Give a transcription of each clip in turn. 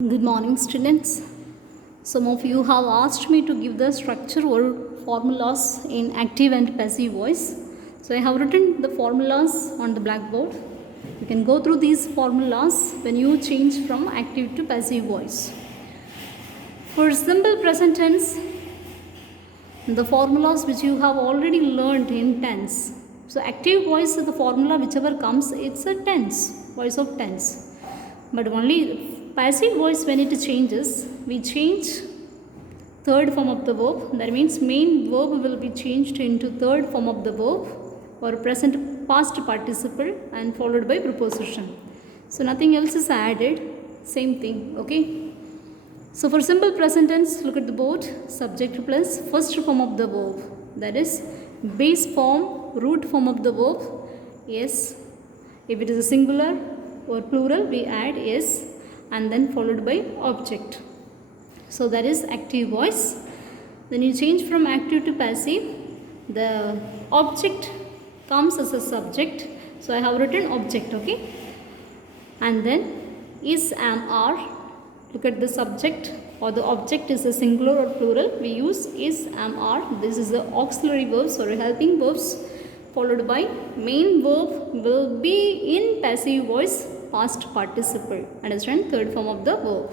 Good morning, students. Some of you have asked me to give the structure or formulas in active and passive voice. So I have written the formulas on the blackboard. You can go through these formulas when you change from active to passive voice. For simple present tense, the formulas which you have already learned in tense. So active voice is the formula whichever comes, it's a tense, voice of tense. But only passive voice, when it changes, we change third form of the verb. That means main verb will be changed into third form of the verb or present past participle and followed by preposition. So nothing else is added, same thing. Okay. So for simple present tense, look at the board. Subject plus first form of the verb, that is base form, root form of the verb. Yes. If it is a singular or plural, we add yes and then followed by object. So that is active voice. Then you change from active to passive. The object comes as a subject. So I have written object, okay. And then is, am, are. Look at the subject or the object is a singular or plural. We use is, am, are. This is the auxiliary verbs or helping verbs followed by main verb will be in passive voice past participle. Understand? Third form of the verb.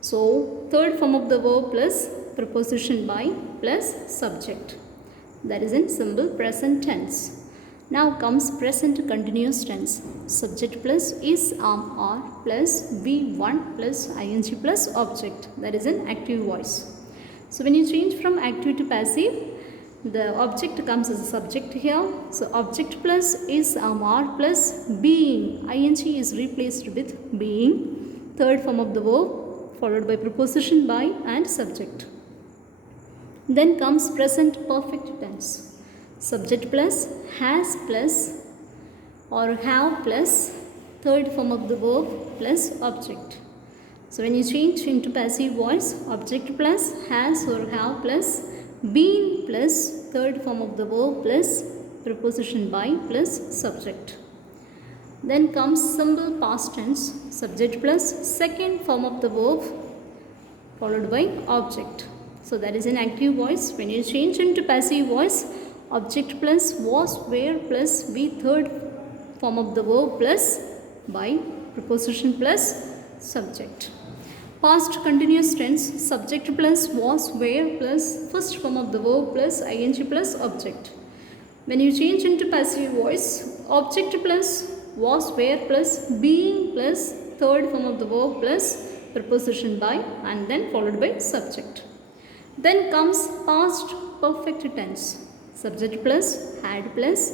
So third form of the verb plus preposition by plus subject. That is in simple present tense. Now comes present continuous tense. Subject plus is, am, are plus be1 plus ing plus object. That is in active voice. So when you change from active to passive, the object comes as a subject here. So object plus is, am, are plus being. Ing is replaced with being. Third form of the verb followed by preposition by and subject. Then comes present perfect tense. Subject plus has plus or have plus third form of the verb plus object. So when you change into passive voice, object plus has or have plus been plus third form of the verb plus preposition by plus subject. Then comes simple past tense. Subject plus second form of the verb followed by object. So that is in active voice. When you change into passive voice, object plus was, were plus be third form of the verb plus by preposition plus subject. Past continuous tense, subject plus was, were plus first form of the verb plus ing plus object. When you change into passive voice, object plus was, were plus being plus third form of the verb plus preposition by and then followed by subject. Then comes past perfect tense. Subject plus had plus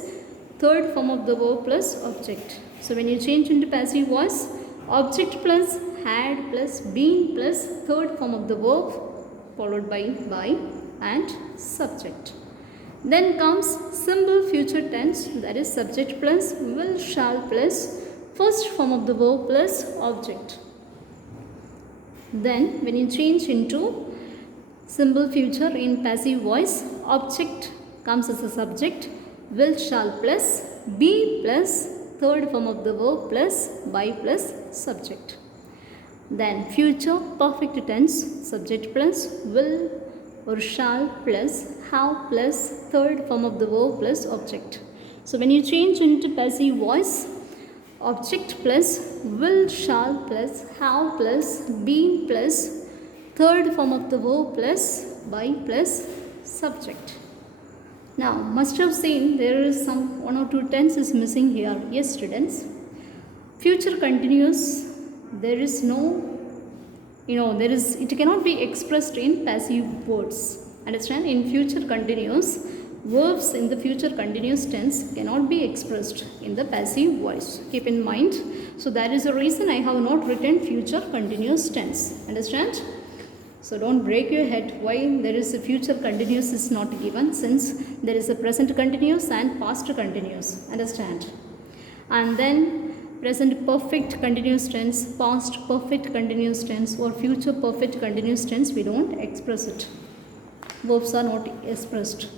third form of the verb plus object. So when you change into passive voice, object plus had plus been plus third form of the verb followed by and subject. Then comes simple future tense, that is subject plus will, shall plus first form of the verb plus object. Then when you change into simple future in passive voice, object comes as a subject, will, shall plus be plus third form of the verb plus by plus subject. Then future perfect tense, subject plus will or shall plus have plus third form of the verb plus object. So when you change into passive voice, object plus will, shall plus have plus be plus third form of the verb plus by plus subject. Now must have seen there is some one or two tenses missing here. Yes, students. Future continuous, there is no, it cannot be expressed in passive words. Understand? In future continuous, verbs in the future continuous tense cannot be expressed in the passive voice. Keep in mind. So that is the reason I have not written future continuous tense. Understand? So don't break your head why there is a future continuous is not given, since there is a present continuous and past continuous. Understand? And then present perfect continuous tense, past perfect continuous tense or future perfect continuous tense, we don't express it. Verbs are not expressed.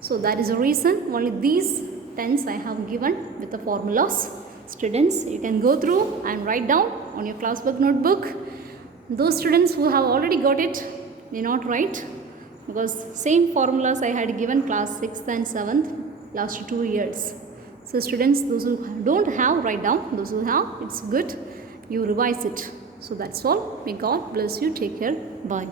So that is the reason only these tense I have given with the formulas. Students, you can go through and write down on your classwork notebook Those students who have already got it, may not write, because same formulas I had given class 6th and 7th last 2 years. So students, those who don't have, write down. Those who have, it's good, you revise it. So that's all. May God bless you. Take care. Bye.